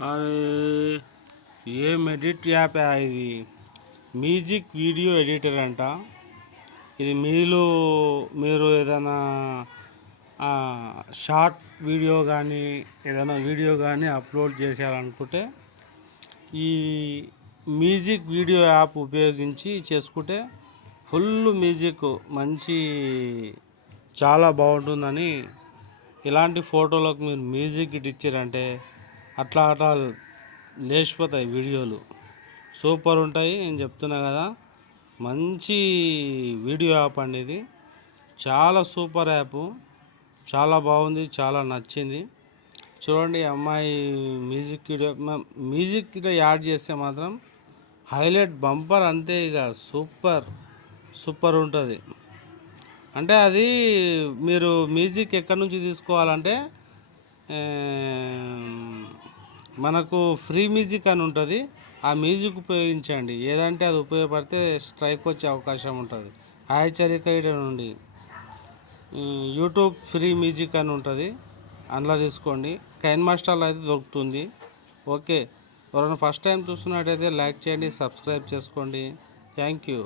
అరే ఏం edit app ఇది? మ్యూజిక్ వీడియో ఎడిటర్ అంట. ఇది మీలో మీరు ఏదైనా షార్ట్ వీడియో కానీ ఏదైనా వీడియో కానీ అప్లోడ్ చేశారనుకుంటే ఈ మ్యూజిక్ వీడియో యాప్ ఉపయోగించి చేసుకుంటే ఫుల్ మ్యూజిక్ మంచి చాలా బాగుంటుందని ఇలాంటి ఫోటోలకు మీరు మ్యూజిక్ ఇట్ ఇచ్చారంటే అట్లా అట్లా లేచిపోతాయి వీడియోలు. సూపర్ ఉంటాయి నేను చెప్తున్నా కదా. మంచి వీడియో యాప్ అండి ఇది. చాలా సూపర్ యాప్. చాలా బాగుంది చాలా నచ్చింది. చూడండి అమ్మాయి మ్యూజిక్ వీడియో మ్యూజిక్ యాడ్ చేస్తే మాత్రం హైలైట్ బంపర్ అంతే ఇక. సూపర్ సూపర్ ఉంటుంది. అంటే అది మీరు మ్యూజిక్ ఎక్కడి నుంచి తీసుకోవాలంటే మనకు ఫ్రీ మ్యూజిక్ అని ఉంటుంది ఆ మ్యూజిక్ ఉపయోగించండి. ఏదంటే అది ఉపయోగపడితే స్ట్రైక్ వచ్చే అవకాశం ఉంటుంది. ఆచరిక నుండి యూట్యూబ్ ఫ్రీ మ్యూజిక్ అని ఉంటుంది అందులో తీసుకోండి. కైన్ మాస్టర్లో అయితే దొరుకుతుంది. ఓకే. ఎవరైనా ఫస్ట్ టైం చూస్తున్నట్టయితే లైక్ చేయండి సబ్స్క్రైబ్ చేసుకోండి. Thank you.